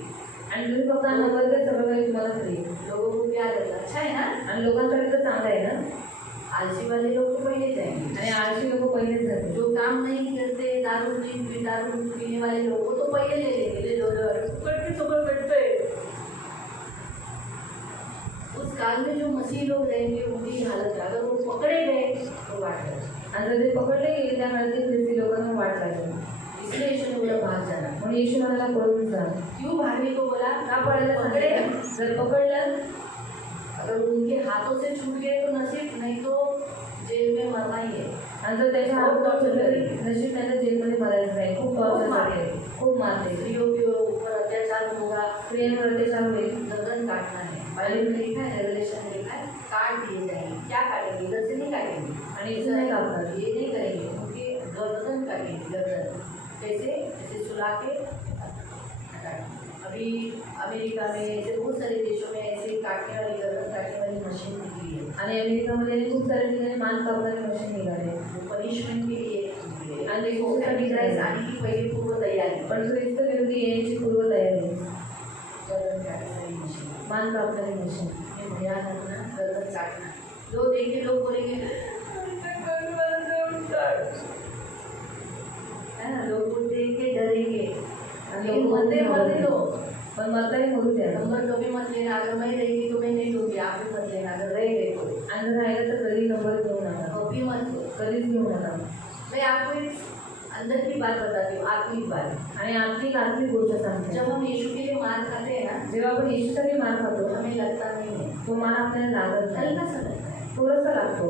आणि तुम्ही फक्त नंबर द्या, सगळं काही तुम्हाला फ्री. लोगों को क्या लगता है, अच्छा है ना। आणि लोकांसाठी तर चांगलं आहे ना. आलसी वाले लोग तो पहले जाएंगे, आणि आळशी लोक पहिलेच जाते. जो काम नहीं करते, दारू पीने वाले लोग वो तो पहले ले लेंगे, ले लो करके सुबह करते। उस काल में जो मसीह लोग रहेंगे उनकी हालत, अगर वो पकड़े गए तो वाट है। आणि जर ते पकडले गेले त्या काळातील ख्रिस्ती लोकांना वाट लागेल. इसलिए यीशु ने बोला भाग जाना। म्हणून येशू मला पळून जा. क्यों भागने को बोला, का पळायला पकड़े, सांगितलं? जर पकडलं अगर उनके हाथों से छूट गए तो नसीब, नहीं तो जेल में मरना ही है। आणि जर त्याच्या हातात सुटलं नशीब त्यांना जेलमध्ये मारायचं नाही. खूप टॉर्चर मारते. करते, खूप मारते. स्त्रियों के ऊपर अत्याचार होगा, स्त्रियांवर अत्याचार होईल. गर्दन काटना है। बाइबल में लिखा है, रेवलेशन में लिखा है, काट दिए जाएंगे। क्या काटेंगे, इधर से नहीं काटेंगे, आणि इथं नाही कापणार. ये नहीं करेंगे, उनके गर्दन काटेंगे, गर्दन कैसे, ऐसे सुला के हटाएंगे। अभी अमेरिका में ऐसे बहुत सारे देशों में ऐसे काटने वाली, गर्दन काटने वाली मशीन निकली है। आणि अमेरिकामध्ये खूप सारे ठिकाणी मान कापणारे मशीन निघाले. वो पनिशमेंट के लिए निकली है। आणि ते वो एंटीक्राइस्ट आने की पहली पूर्व तैयारी, पण ख्रिस्त विरोधी येण्याची पूर्व तयारी. गर्दन काटने वाली मशीन, मान कापणारी मशीन. ये भयानक ना, गर्दन काटना। जो देखे लोग बोलेंगे है ना, लोग को देख के डरेंगे, आणि लेकिन लोक मरते मरने दो। पण मरताही मरू द्या. नंबर कभी मत लेना, अगर मैं रहेगी तो मैं नहीं दूंगी, आप भी मत लेना, अगर रह गए तो आणि जर राहिलं तर कधी नंबर घेऊ नका, कभी मत लो। कधीच घेऊ नका. मैं आपको एक अंदर की बात बताती हूँ, आत्मिक बात। आणि आर्थिक गोष्ट सांगते. जब हम यीशु के लिए मार खाते हैं ना, जेव्हा आपण येशूसाठी मार खातो हमें लगता नहीं है, तो मार आपल्याला लागत नाही, हल्का सा लगता है, थोडासा लागतो.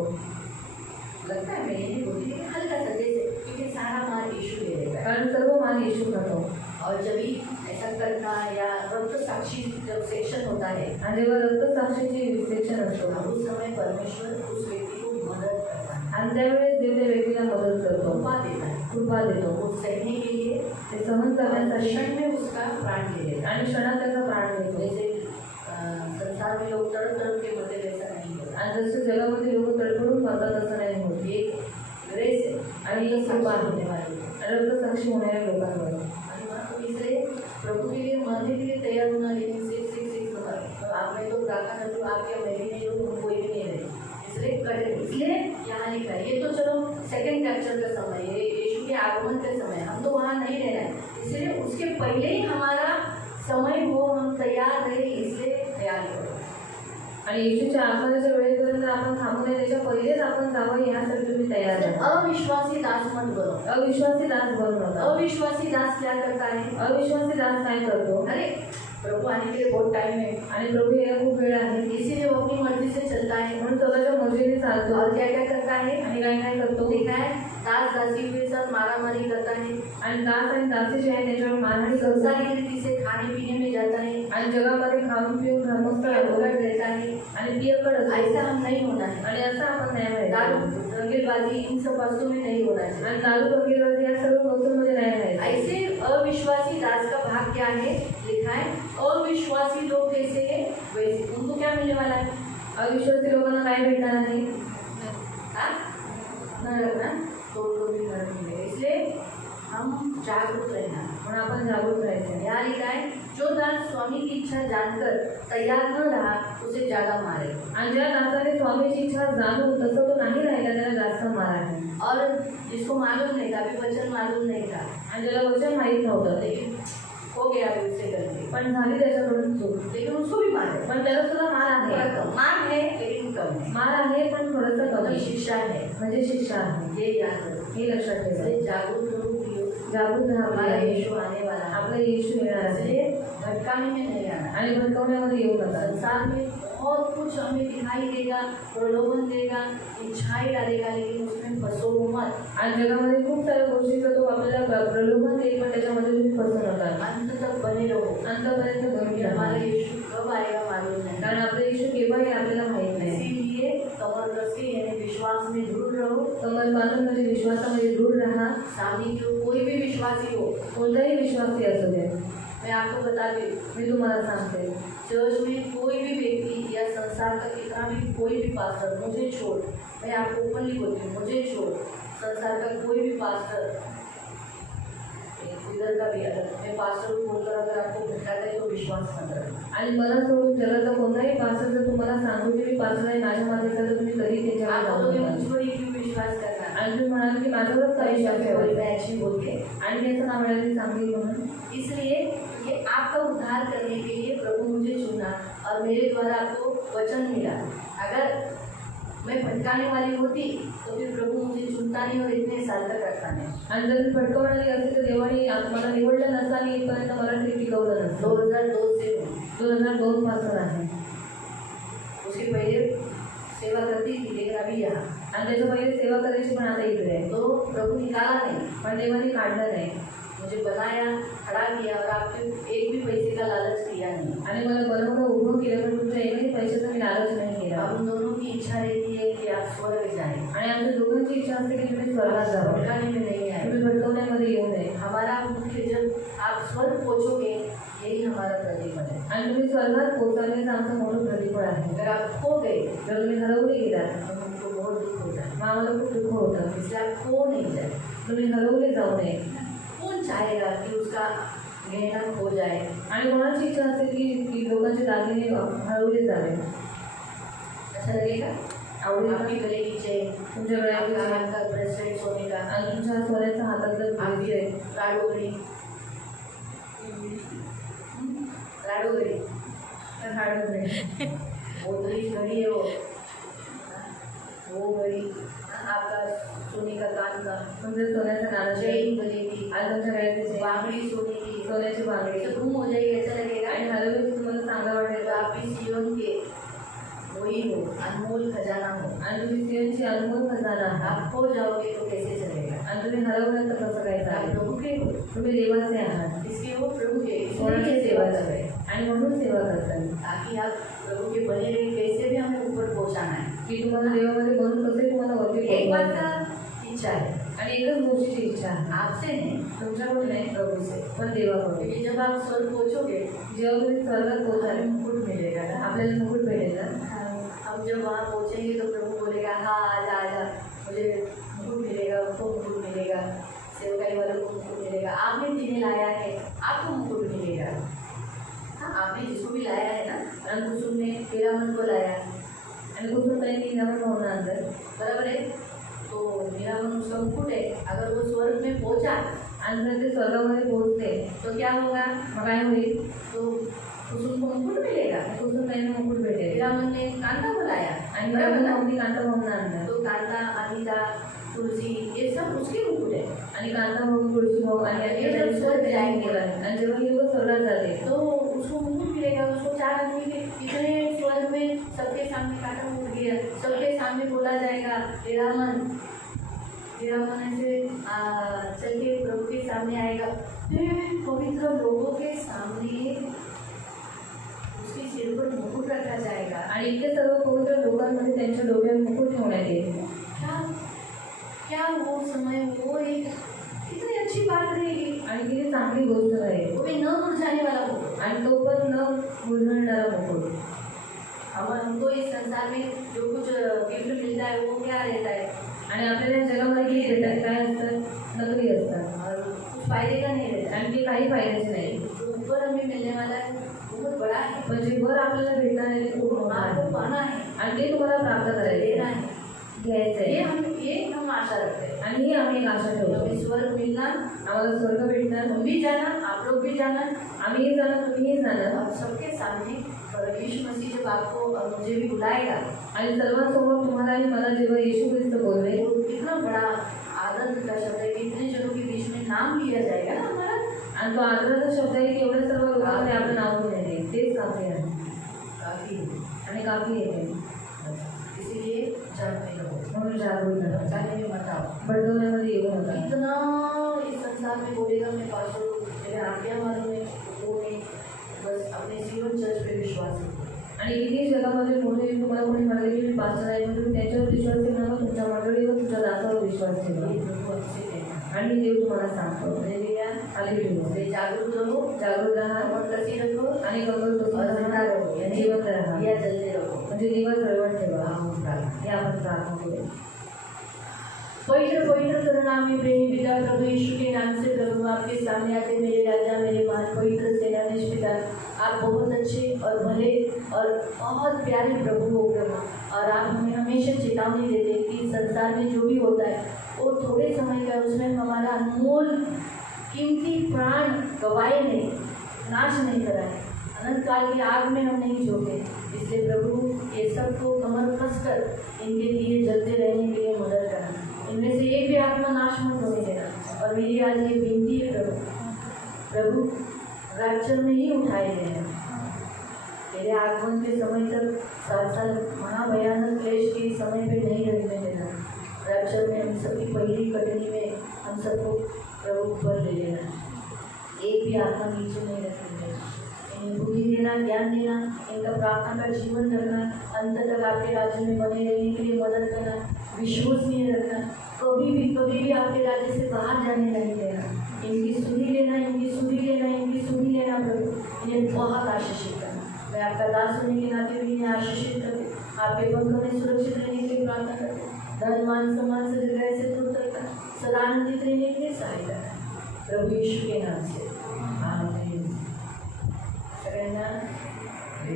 लगता है, मैं ये नहीं बोलती, लेकिन हल्का सा, जैसे क्योंकि सारा मार यीशु ले लेता है। कारण सर्व मार येशू खातो. और जब भी ऐसा करना या रक्त साक्षी जब सेक्शन होता है, आणि जेव्हा रक्तसाक्षीचे विश्लेषण असतो उस समय परमेश्वर उस व्यक्ति को मदद करता है, आणि त्यावेळेस देव त्या व्यक्तीला मदत करतो, कृपा देता है। कृपा देतो. वो सहने के लिए ते सहन करण्यासाठी क्षण में उसका प्राण ले लेता है। आणि क्षणात त्याचा प्राण देतो. जैसे संसार में लोग तड़प तड़प के मरते, वैसा नहीं होता। आणि जसं जगामध्ये लोक तडफडून मरतात तसं नाही होत. ये ग्रेस है, आणि ही कृपा होने आहे वाली है। रक्तसाक्षी होणाऱ्या लोकांवर. आणि तो इसलिए प्रभु के लिए मरने के लिए तैयार होना, लेकिन सिक्स नंबर आप में तो प्रार्थना करती हूँ, आपके मैं भी नहीं हूँ, कोई भी नहीं रहे, इसलिए कटे। इसलिए यहाँ लिखा है, ये तो चलो सेकंड कैप्चर का समय है, यीशु के आगमन का समय, हम तो वहाँ नहीं रहना है, इसलिए उसके पहले ही हमारा समय हो, हम तैयार रहे, इसलिए तैयार करो। आणि येशूच्या आगमनाच्या वेळेपर्यंत आपण थांबू नये, त्याच्या पहिलेच आपण जावं यासाठी तुम्ही तयार राहा. अविश्वासी दास मत बनो। अविश्वासी दास बनू नका. अविश्वासी दास क्या करता है, अविश्वासी दास काय करतो, अरे प्रभु आने के लिए बहुत टाइम है, आणि प्रभू यायला खूप वेळ आहे, इसीलिए वो अपनी मर्जी से चलता है, म्हणून स्वतःच्या मर्जीने चालतो. और क्या क्या करता है, आणि काय काय करतो, लिखा है दास दासी के साथ मारामारी करता है, आणि दास आणि दासी जे आहे त्याच्यावर मारहाणी करतो, संसारिक रीति से खाने पीने में जाता है, आणि जगामध्ये खाऊन पिऊन धर्मस्थ राहतो रहता है। आणि पियकड असतो. ऐसा हम नहीं होना है। आणि असं आपण नाही दारू व्हायचं. रंगेबाजी इन सब वस्तुओं में नहीं होना है। आणि दारू वगैरे या सर्व गोष्टींमध्ये नाही राहायचं. ऐसे अविश्वासी दास का भाग क्या है, लिखा है अविश्वासी लोग कैसे है, वैसे उनको क्या मिलने वाला है, अविश्वासी लोकांना काय भेटणार नाही, हाँ? नरक ना, तो भी नरक मिलेगा। इसलिए हम जागरूक रहना, म्हणून आपण जागरूक राहायचं. यहाँ लिखा है जो दास स्वामी की इच्छा जानकर तैयार न रहा उसे ज्यादा मारे, आणि ज्या दासाने स्वामीची इच्छा जाणून तसं तो नाही राहिला त्याला जास्त मार आहे. और जिसको मालूम नहीं था, अभी वचन मालूम नहीं था, आणि ज्याला वचन माहीत नव्हतं लेकिन हो गया अभी उससे गलती, पण झाली त्याच्याकडून चूक, लेकिन उसको भी मारे, पण त्याला सुद्धा मार आहे. थोड़ा कम मार है लेकिन कम है, मार आहे पण थोडंसं मतलब कमी, शिक्षा है, म्हणजे शिक्षा आहे. ये याद रखो। हे लक्षात ठेवा. इसलिए जागरूक लोग भी हो, जागरूक हमारा राहा. यीशु आने वाला है, आपला येशू येणार आहे इसलिए भटकाने में नहीं आना। आणि भटकवण्यामध्ये येऊ नका. संसार में बहुत कुछ हमें दिखाई देगा, प्रलोभन देगा, इच्छाएं डालेगा, लेकिन उसमें फंसो मत। आज जगामध्ये खूप साऱ्या गोष्टीचा तो आपल्याला प्रलोभन देईल, पण त्याच्यामध्ये तुम्ही फसू नका. अंत तक बने रहो, अंतपर्यंत धरून हमारा राहा. यीशु कब आएगा मालूम नहीं, कारण आपलं येशू केव्हा येईल आपल्याला माहित नाही. इसीलिए कमर कसी यानी विश्वास विश्वास में दृढ़ रहो। कमल बांधून म्हणजे विश्वासामध्ये दृढ राहा. सामने जो कोई भी विश्वासी हो, कोणताही विश्वासी असू दे. मैं आपको बता दूं, मी तुम्हाला सांगते, चर्च में कोई भी व्यक्ति या संसार का कितना भी कोई भी पास्टर, मुझे छोड़, मैं आपको ओपनली बोलती हूँ, मुझे छोड़, संसार का कोई भी पास्टर, इधर का भी, अगर मैं पास्टर को बोलकर अगर आपको भटकाता है तो विश्वास मत रखना. आणि मला सोडून जगाचा कोणताही पास्टर जर तुम्हाला सांगू की मी पास्टर आहे माझ्या मागे तर तुम्ही कधी त्याच्यावर आप जाऊ बोलोगे नका. मुझ पर ही क्यों विश्वास करना. आणि तुम्ही म्हणाल की माझ्यावरच का विश्वास मैं ठेवायचा. ऐसी बोल के, आणि त्याचं नाव मिळाली चांगली म्हणून. इसलिए ये आपका उद्धार करने के लिए प्रभु मुझे चुना और मेरे द्वारा आपको वचन मिला. अगर मैं भटकाने वाली होती तो फिर प्रभु मुझे चुनता नहीं और इतने साल तक रखता नहीं. आणि जर मी भटकवणारी असते तर देवाने मला निवडलं नसतं आणि इथपर्यंत मला ते टिकवलं नसतं. 2002 से हूँ. 2002 पासून आहे. उसके पहले सेवा करती थी लेकिन अभी यहाँ. आणि त्याच्या पहिले सेवा करायची पण आता इकडे आहे. तो प्रभु निकाला नहीं, पण देवाने काढलं नाही. मुझे बनाया, खड़ा किया और आपके एक भी पैसे का लालच किया नहीं. आणि मला बनवलं, उभं केलं, पण तुमच्या एकही पैशाचा मी लालच नाही केला. हम दोनों की इच्छा रहती है कि आप स्वर्ग जाएं. आणि आमच्या दोघांची इच्छा असते की तुम्ही स्वर्गात जावं. भटकाने में नहीं आए. तुम्ही भटकवण्यामध्ये येऊ नये. हमारा मुख्य जब आप स्वर्ग पहुँचोगे यही हमारा प्रतिफल है. आणि तुम्ही स्वर्गात पोहोचण्याचं आमचं मोठं प्रतिफळ आहे. अगर आप खो गए जर तुम्ही हरवले गेलात तो हमको बहुत दुख होता है. मग आम्हाला खूप दुःख होतं. इसलिए आप खो नहीं जाए. तुम्ही हरवले जाऊ नये. कौन चाहेगा कि उसका गहना खो जाए. आणि कोणाची इच्छा असेल की लोकांचे दागिने हरवले जावे. अच्छा लगेगा. आवडेल आपकी का? गले की चेन, तुमच्या गळ्याची आपका चेन हाथ का ब्रेसलेट सोने का, आणि तुमच्या सोन्याच्या हातातलं आपकी ब्रेसलेट, लाडोगरी, लाडोगरी, वो दरी घड़ी है वो घड़ी, आपका सोने का कान का तुमच्या सोन्याच्या नाण्याची चेन, गले की आणि तुमच्या गळ्याची चेन, बांगड़ी सोने की, सोन्याची बांगडी तो गुम हो जाएगी. अच्छा लगेगा. आणि हरवली तुम्हाला चांगला वाटेल. तो आप भी सियोन के वही हो, अनमोल खजाना हो. आणि तुम्ही सियोनची अनमोल खजाना आहात. आप खो जाओगे तो कैसे चलेगा. आणि तुम्ही हरवलं तर कसं काय आप चालेल. प्रभु के हो, तुम्ही देवाचे आहात. इसके हो प्रभु के, कोणाची इसलिए सेवा सेवा कर करावी रहे हैं आणि म्हणून सेवा करतात ताकि आप प्रभु के बने रहे. कैसे भी हमें ऊपर पहुंचाना है. की तुम्हाला देवामध्ये म्हणून कसे तुम्हाला वरती एक बात पोहोचवायचं. का इच्छा है आणि एकच गोष्टीची इच्छा आहे आपसे नहीं, तुमच्याकडून नाही प्रभु से. पण देवाकडून. क्योंकि जब आप स्वर्ग पहुंचोगे जेव्हा तुम्ही स्वर्गात हमें पोहोचाल मुकुट मिलेगा ना. आपल्याला मुकुट भेटेल ना. हम जब वहाँ पहुंचेंगे तो प्रभु बोलेगा हाँ आजा आजा, मुझे मुकुट मिलेगा, उनको मुकुट मिलेगा, सेवकाई वालों को मुकुट मिलेगा. आपने जिन्हें लाया है आपको मुकुट मिलेगा. हाँ, आपने जिसको भी लाया है ना, आणि कुसुम ने तेरा मन को लाया, आणि कुठून काही निरामण होऊन अंदर बराबर है. तो मेरा मन उसका मुकुट है. अगर वो स्वर्ग में पहुंचा आणि जर ते स्वर्गामध्ये पोहोचले तो क्या होगा. मग काय होईल. तो कुसुम को मुकुट मिलेगा. कुठून काही मुकुट भेटेल. मेरा मन ने कांता को लाया आणि बराबर ना. अगदी कांता भाऊंना आणलं. तो कांता, अनिता, तुलसी ये सब उसके मुकुट है. आणि कांता भाऊ, तुळशी भाऊ आणि हे जर स्वर्ग जाएंगे आणि जेव्हा हे लोक स्वर्गात जाते तो उसको मुकुट मिलेगा. उसको 4 आदमी के इतने स्वर्ग में सबके सामने कांटा मुकुट गिरा, सबके सामने बोला जाएगा तेरा मन ऐसे चल के प्रभु के सामने आएगा. फिर पवित्र लोगों के सामने उसके सिर पर मुकुट रखा जाएगा. आणि इतके सर्व पवित्र लोकांमध्ये त्यांच्या डोक्यात मुकुट ठेवण्यात येईल. क्या वो समय वो एक कितनी अच्छी बात रहेगी. आणि किती चांगली गोष्ट राहील. वो भी न मुरझाने वाला हो. आणि तो पण न मुरझणारा मुकुट. हमको इस संसार में जो कुछ गिफ्ट मिलता है वो क्या रहता है. आणि आपल्याला जगामध्ये किती भेटतात काय असतात. नकली असतात और कुछ फायदे का नहीं रहता. आणि ते काही फायद्याचे नाही. जो ऊपर हमें मिलने वाला है वो बहुत बड़ा है. पण जे वर आपल्याला भेटणार आहे ते खूप मोठं आपको आहे. पाना है, आणि ते तुम्हाला प्राप्त करायचं लेना आहे. है. घ्यायचं आहे. ये हम आशा रखते हैं. आणि ही आम्ही एक आशा ठेवतो. हमें स्वर्ग मिलना, आम्हाला स्वर्ग भेटणार. हम भी जाना, आप लोग भी जाना. आम्हीही जाणार, तुम्हीही जाणार. और सबके सामने यीशु मसीह जब आपको और मुझे भी बुलाएगा आणि सर्वांसमोर तुम्हाला आणि मला जेव्हा येशू ख्रिस्त बोलवे वो कितना बड़ा आदर का शब्द है. कितने जनों के बीच में नाम लिया जाएगा ना हमारा. आणि तो आदराचा शब्द आहे की एवढ्या सर्व लोकांमध्ये आपलं नाव घेण्यात येईल. तेच काफी आहे काफी है. आणि काफी आहे. इसीलिए जागते रहो. म्हणून जागरूक राहा. जाने में मत आओ. भडकवण्यामध्ये येऊ नका. इतना इस संसार में बोलेगा मैं पास्टर मेरे आज्ञा मालूम है वो नहीं. बस अपने सियोन चर्च पे विश्वास रखो. आणि किती जगामध्ये मोठे तुम्हाला कोणी म्हणाले की मी पास्टर आहे म्हणून तुम्ही त्यांच्यावर विश्वास ठेवू नका, तुमच्या मंडळीवर तुमच्या दासावर विश्वास ठेवा. ये प्रभु हमसे कहना आणि देव तुम्हाला सांगतो हालेलुया हालेलुया. जागरूक रहो जागृत राहा कमर कसी रखो आणि कमर और बसून जिंदा राहा. रहो यानी जिवंत राहा या जलते रहो म्हणजे दिवस जळवत ठेवा. प्रार्थना हे आपण प्रार्थना करू. पवित्र पवित्र करुणामय प्रेमी पिता प्रभु यीशु के नाम से प्रभु आपके सामने आते मेरे राजा मेरे महान पवित्र सेनाधीश पिता, आप बहुत अच्छे और भले और बहुत प्यारे प्रभु हो प्रभु। और आप हमें हमेशा चेतावनी देते कि संसार में जो भी होता है वो थोड़े समय का, उसमें हमारा अनमोल कीमती प्राण गवाए नहीं, नाश नहीं कराए, अनंत काल की आग में हम नहीं झोंके। इसलिए प्रभु ये सबको कमर कसकर इनके लिए जलते रहने के लिए मदद करना, इनमें से एक भी आत्मा नाश मत होने देना। और मेरी आज ये विनती है प्रभु रैप्चर में ही उठाए गए हैं, तेरे आगमन के समय तक 7 साल महाभयानक क्लेश के समय पे नहीं रहने देना। रैप्चर में हम सबकी पहली कटनी में हम सबको प्रभु ऊपर ले लेना, एक भी आत्मा नीचे नहीं रखने देना। इन्हें बुद्धि देना, ज्ञान देना, इनका प्रार्थना का जीवन रखना, अंत तक आपके राज्य में बने रहने के लिए मदद करना, विश्वसनीय रखना, कभी भी आपके राज्य से बाहर जाने नहीं देना। इनकी सुधि लेना, इनकी सुधि लेना, इनकी सुधि लेना प्रभु, इन्हें बहुत आशीषित करना। मैं आपका दास होने के नाते भी इन्हें आशीषित करके आपके पंखों में सुरक्षित रहने के लिए प्रार्थना करते, धन मान सम्मान से दीर्घायु से दूर तक सदा आनंदित रहने के लिए सहायता करें प्रभु यीशु के नाम से।